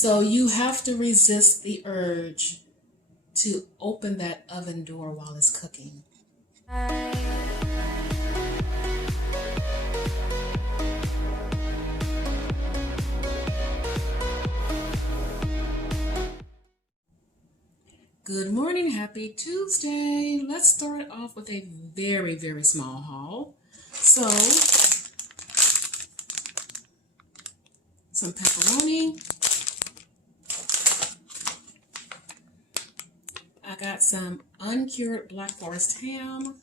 So you have to resist the urge to open that oven door while it's cooking. Good morning, happy Tuesday. Let's start off with a very, very small haul. So, some pepperoni. I got some uncured Black Forest ham.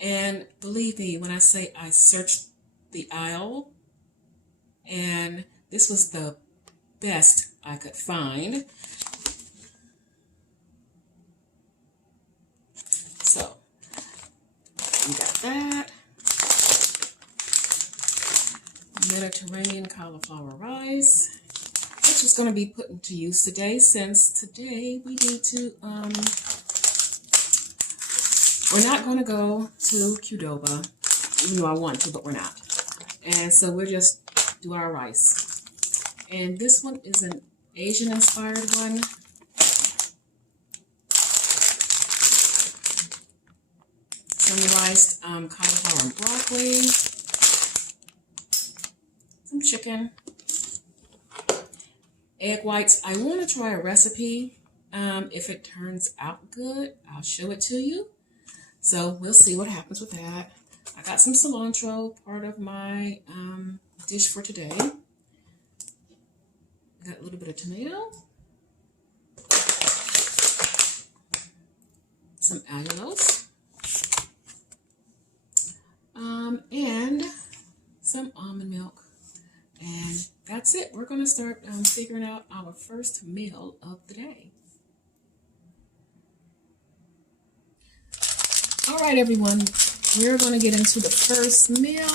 And believe me when I say I searched the aisle, and this was the best I could find. So, we got that. Mediterranean cauliflower rice, which is going to be put into use today, since today we need to, we're not going to go to Qdoba, even though I want to, but we're not. And so we'll just do our rice. And this one is an Asian-inspired one. Semi-riced cauliflower and broccoli, some chicken, egg whites. I want to try a recipe. If it turns out good, I'll show it to you. So we'll see what happens with that. I got some cilantro, part of my dish for today. Got a little bit of tomato, some allulose. And some almond milk, and that's it. We're going to start figuring out our first meal of the day. All right, everyone, we're going to get into the first meal.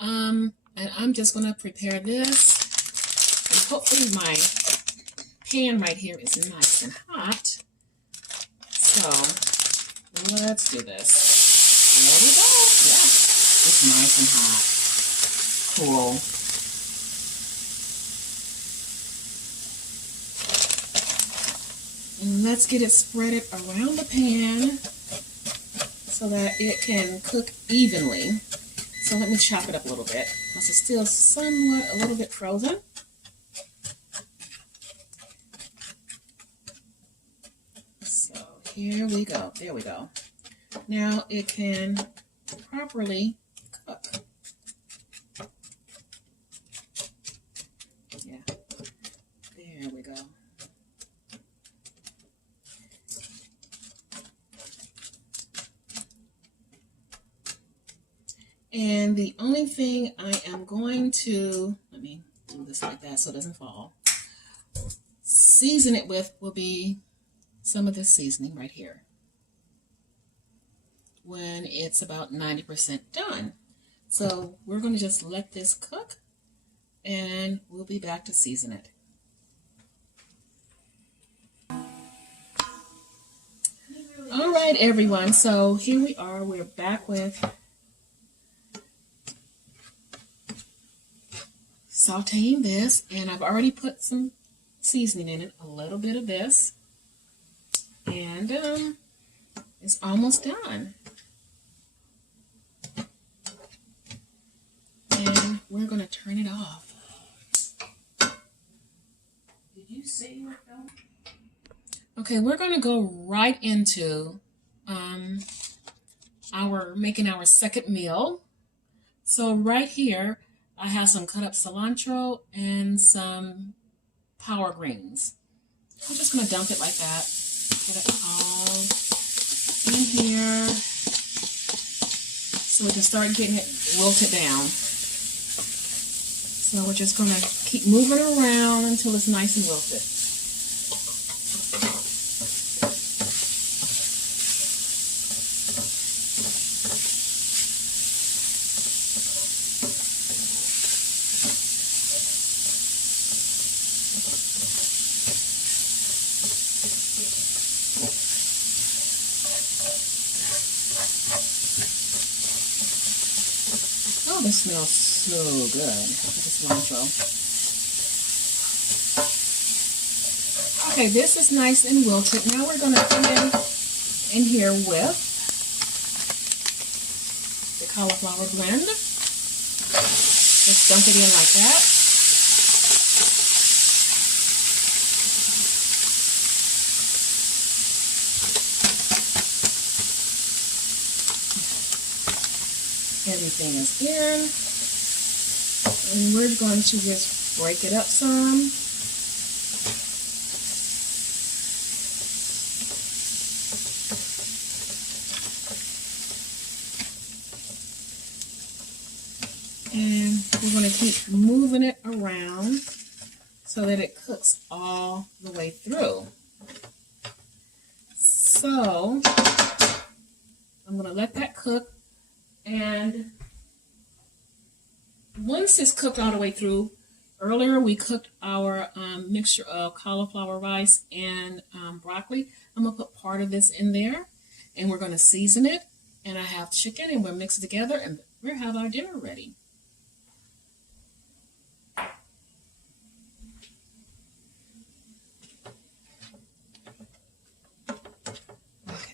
And I'm just going to prepare this, and hopefully my pan right here is nice and hot. So let's do this. There we go. Yeah, it's nice and hot. Cool. And let's get it spread around the pan so that it can cook evenly. So let me chop it up a little bit, because it's still somewhat a little bit frozen. So here we go. There we go. Now it can properly cook. Yeah, there we go. And the only thing I am going to, let me do this like that so it doesn't fall, season it with will be some of this seasoning right here, when it's about 90% done. So we're going to just let this cook, and we'll be back to season it. All right, everyone, so here we are. We're back with sauteing this, and I've already put some seasoning in it, a little bit of this, and it's almost done. And we're going to turn it off. Did you say you were done? Okay, we're going to go right into making our second meal. So right here, I have some cut up cilantro and some power greens. I'm just going to dump it like that. Put it all in here so we can start getting it wilted down. So we're just going to keep moving around until it's nice and wilted. Oh, this smells so good with the cilantro. Okay, this is nice and wilted. Now we're going to put it in here with the cauliflower blend. Just dump it in like that. Everything is in. And we're going to just break it up some. And we're going to keep moving it around so that it cooks all the way through. So I'm going to let that cook, and once it's cooked all the way through, earlier we cooked our mixture of cauliflower rice and broccoli. I'm going to put part of this in there, and we're going to season it. And I have chicken, and we'll mix it together, and we'll have our dinner ready.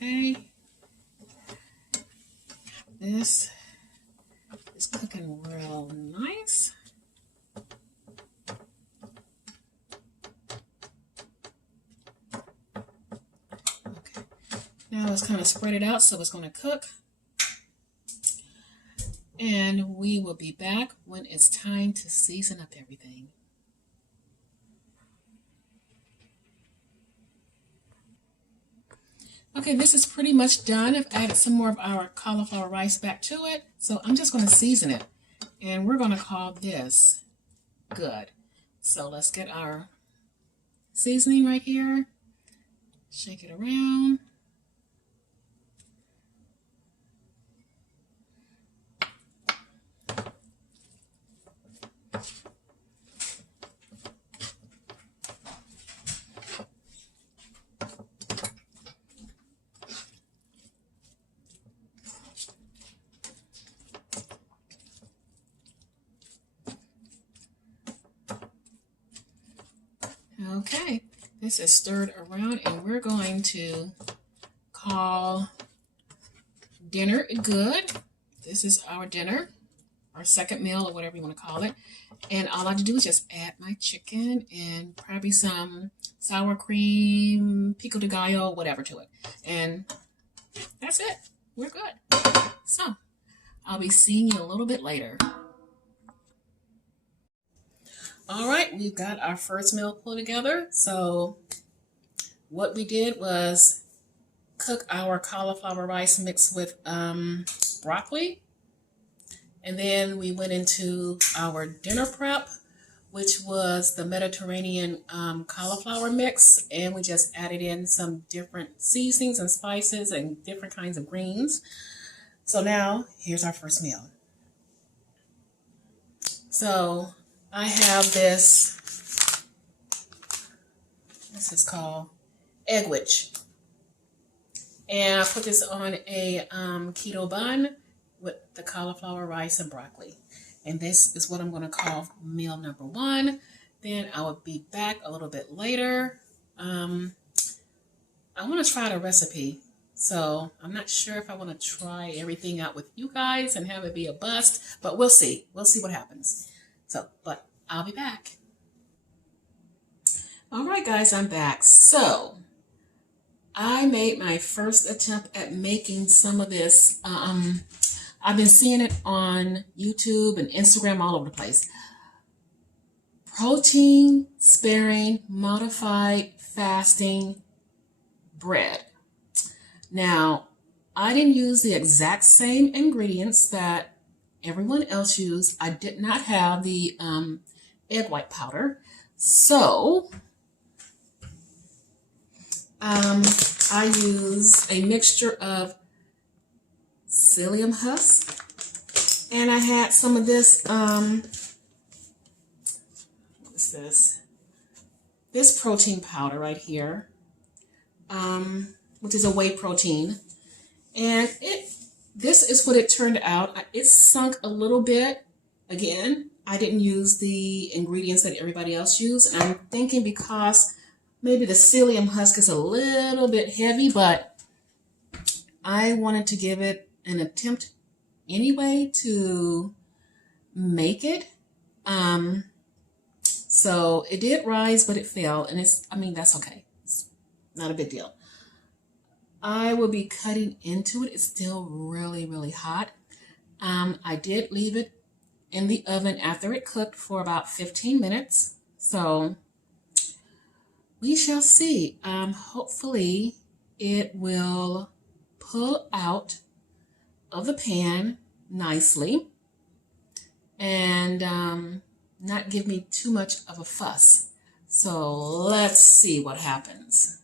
Okay, this is cooking real nice. Okay, now let's kind of spread it out so it's going to cook. And we will be back when it's time to season up everything. Okay, this is pretty much done. I've added some more of our cauliflower rice back to it. So I'm just going to season it. And we're going to call this good. So let's get our seasoning right here. Shake it around. Okay, this is stirred around, and we're going to call dinner good. This is our dinner, our second meal, or whatever you want to call it. And all I have to do is just add my chicken and probably some sour cream, pico de gallo, whatever to it. And that's it. We're good. So I'll be seeing you a little bit later. All right, we've got our first meal put together. So what we did was cook our cauliflower rice mixed with broccoli. And then we went into our dinner prep, which was the Mediterranean cauliflower mix. And we just added in some different seasonings and spices and different kinds of greens. So now here's our first meal. So I have this is called Eggwich. And I put this on a keto bun with the cauliflower rice and broccoli. And this is what I'm going to call meal number one. Then I will be back a little bit later. I want to try the recipe. So I'm not sure if I want to try everything out with you guys and have it be a bust, but we'll see. We'll see what happens. So, but I'll be back. All right, guys, I'm back. So I made my first attempt at making some of this. I've been seeing it on YouTube and Instagram all over the place. Protein sparing, modified fasting bread. Now, I didn't use the exact same ingredients that everyone else used. I did not have the egg white powder. So I use a mixture of psyllium husk, and I had some of this, what's this? This protein powder right here, which is a whey protein. And this is what it turned out. It sunk a little bit. Again, I didn't use the ingredients that everybody else used. And I'm thinking because maybe the psyllium husk is a little bit heavy, but I wanted to give it an attempt anyway to make it. So it did rise, but it fell, and that's okay. It's not a big deal. I will be cutting into it. It's still really, really hot. I did leave it in the oven after it cooked for about 15 minutes. So we shall see. Hopefully it will pull out of the pan nicely and not give me too much of a fuss. So let's see what happens.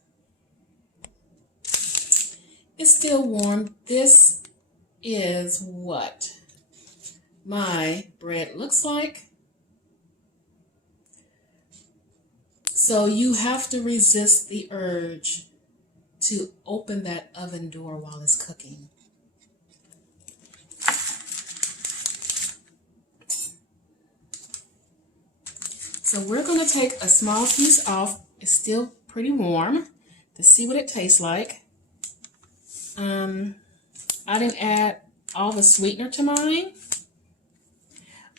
It's still warm. This is what my bread looks like. So you have to resist the urge to open that oven door while it's cooking. So we're going to take a small piece off. It's still pretty warm, to see what it tastes like. I didn't add all the sweetener to mine.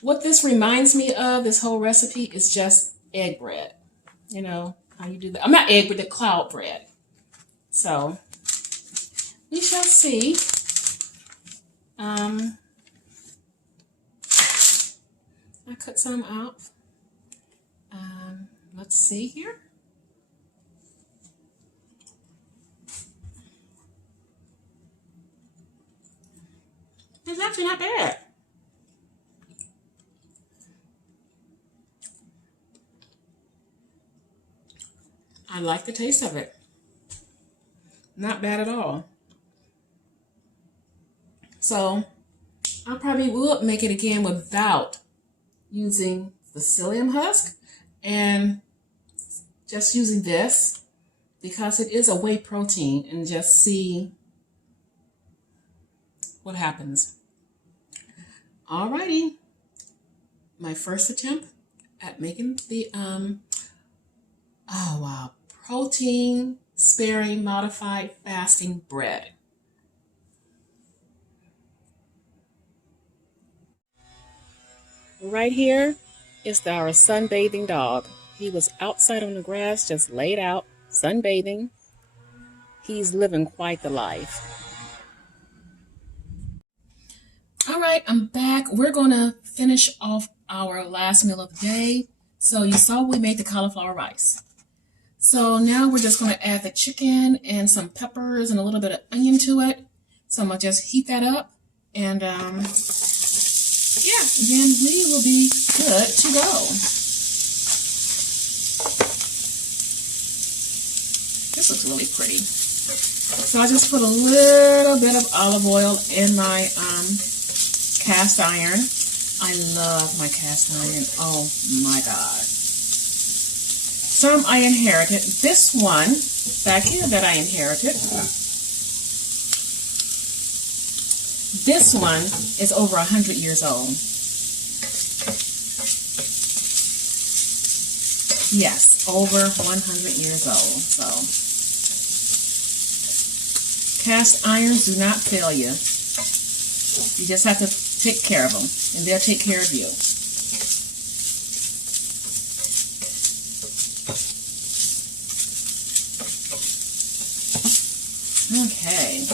What this reminds me of, this whole recipe, is just egg bread. You know how you do that. I'm not egg, but the cloud bread. So we shall see. I cut some out. Let's see here. It's actually not bad. I like the taste of it. Not bad at all. So I probably will make it again without using the psyllium husk and just using this, because it is a whey protein, and just see what happens. Alrighty, my first attempt at making the protein sparing modified fasting bread. Right here is our sunbathing dog. He was outside on the grass, just laid out, sunbathing. He's living quite the life. All right, I'm back. We're going to finish off our last meal of the day. So you saw we made the cauliflower rice. So now we're just going to add the chicken and some peppers and a little bit of onion to it. So I'm going to just heat that up, and then we will be good to go. This looks really pretty. So I just put a little bit of olive oil in my cast iron. I love my cast iron. Oh my God. Some I inherited. This one back here that I inherited, this one is over 100 years old. Yes, over 100 years old. So cast irons do not fail you. You just have to take care of them, and they'll take care of you. Okay.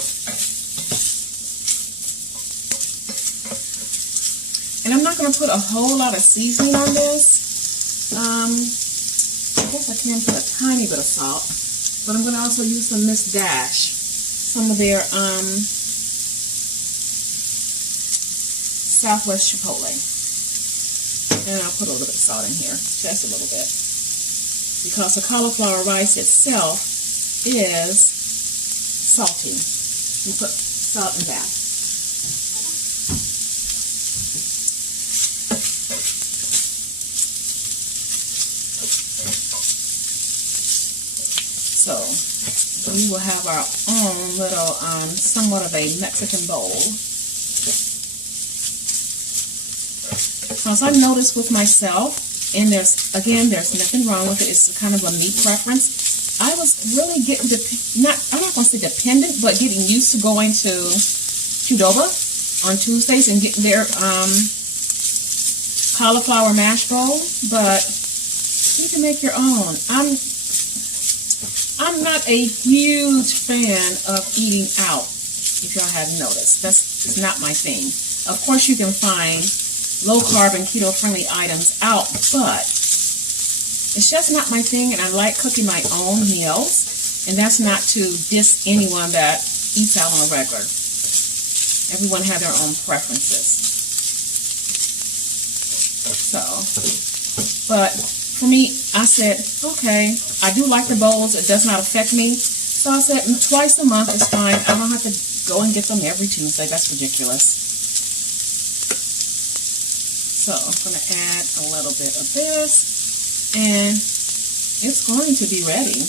And I'm not going to put a whole lot of seasoning on this. I guess I can put a tiny bit of salt, but I'm going to also use some Miss Dash, some of their Southwest Chipotle. And I'll put a little bit of salt in here, just a little bit, because the cauliflower rice itself is salty. You put salt in that. So we will have our own little somewhat of a Mexican bowl. Because I noticed with myself, And there's nothing wrong with it. It's kind of a meat preference. I was really getting, I'm not going to say dependent, but getting used to going to Qdoba on Tuesdays and getting their cauliflower mash bowl, but you can make your own. I'm not a huge fan of eating out, if y'all haven't noticed. It's not my thing. Of course, you can find low-carb and keto-friendly items out, but it's just not my thing, and I like cooking my own meals, and that's not to diss anyone that eats out on a regular. Everyone has their own preferences. So, but for me, I said, okay, I do like the bowls. It does not affect me. So I said, twice a month is fine. I don't have to go and get them every Tuesday. That's ridiculous. So I'm going to add a little bit of this, and it's going to be ready.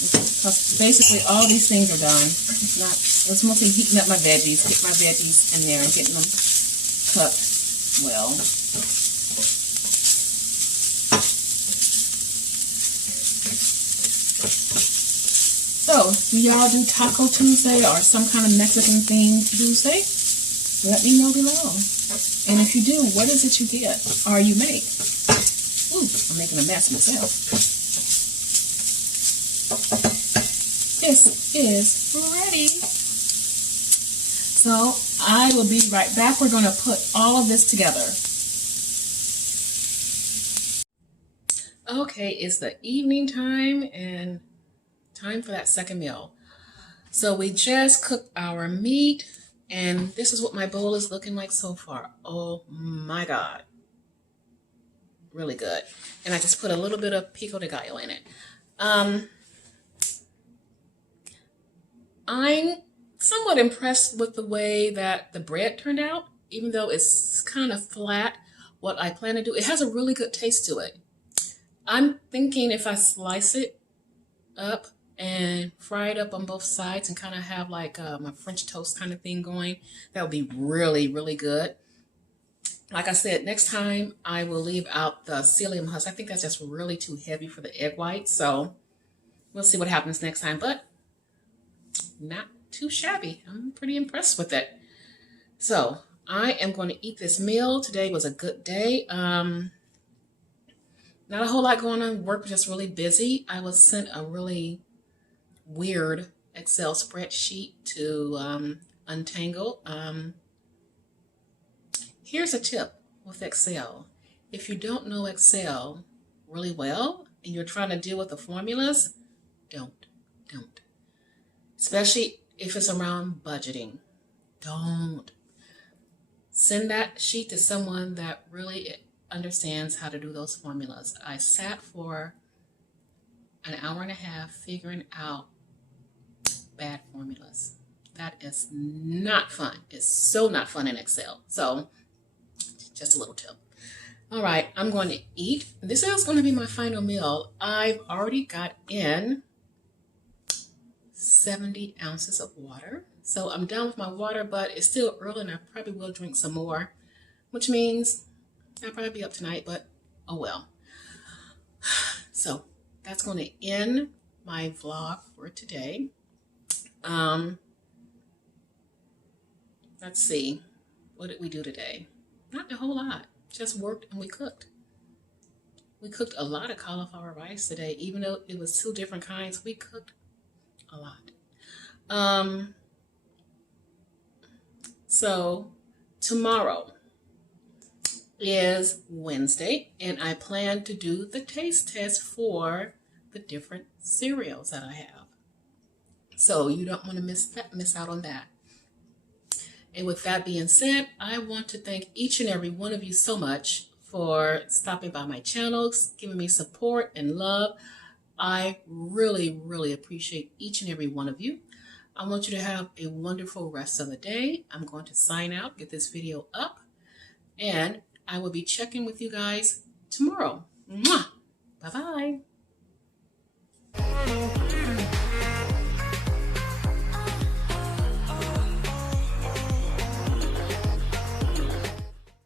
Because basically all these things are done. It's mostly heating up my veggies, get my veggies in there and getting them cooked well. So, do y'all do Taco Tuesday or some kind of Mexican theme Tuesday? Let me know below. And if you do, what is it you get or you make? Ooh, I'm making a mess myself. This is ready. So, I will be right back. We're going to put all of this together. Okay, it's the evening time and time for that second meal. So we just cooked our meat, and this is what my bowl is looking like so far. Oh my God. Really good. And I just put a little bit of pico de gallo in it. I'm somewhat impressed with the way that the bread turned out, even though it's kind of flat. What I plan to do, it has a really good taste to it. I'm thinking if I slice it up and fry it up on both sides and kind of have like my French toast kind of thing going, that would be really, really good. Like I said, next time I will leave out the psyllium husk. I think that's just really too heavy for the egg whites. So we'll see what happens next time, but not too shabby. I'm pretty impressed with it. So I am going to eat this meal. Today was a good day. Not a whole lot going on. Work was just really busy. I was sent a really weird Excel spreadsheet to untangle. Here's a tip with Excel. If you don't know Excel really well and you're trying to deal with the formulas, don't. Especially if it's around budgeting. Don't. Send that sheet to someone that really understands how to do those formulas. I sat for an hour and a half figuring out bad formulas. That is not fun. It's so not fun in Excel. So just a little tip. All right, I'm going to eat. This is going to be my final meal. I've already got in 70 ounces of water. So I'm done with my water, but it's still early and I probably will drink some more, which means I'll probably be up tonight, but oh well. So that's going to end my vlog for today. Let's see. What did we do today? Not a whole lot. Just worked and we cooked. We cooked a lot of cauliflower rice today. Even though it was 2 different kinds, we cooked a lot. So tomorrow is Wednesday, and I plan to do the taste test for the different cereals that I have. So you don't want to miss out on that. And with that being said, I want to thank each and every one of you so much for stopping by my channels, giving me support and love. I really, really appreciate each and every one of you. I want you to have a wonderful rest of the day. I'm going to sign out, get this video up, and I will be checking with you guys tomorrow. Mwah! Bye-bye.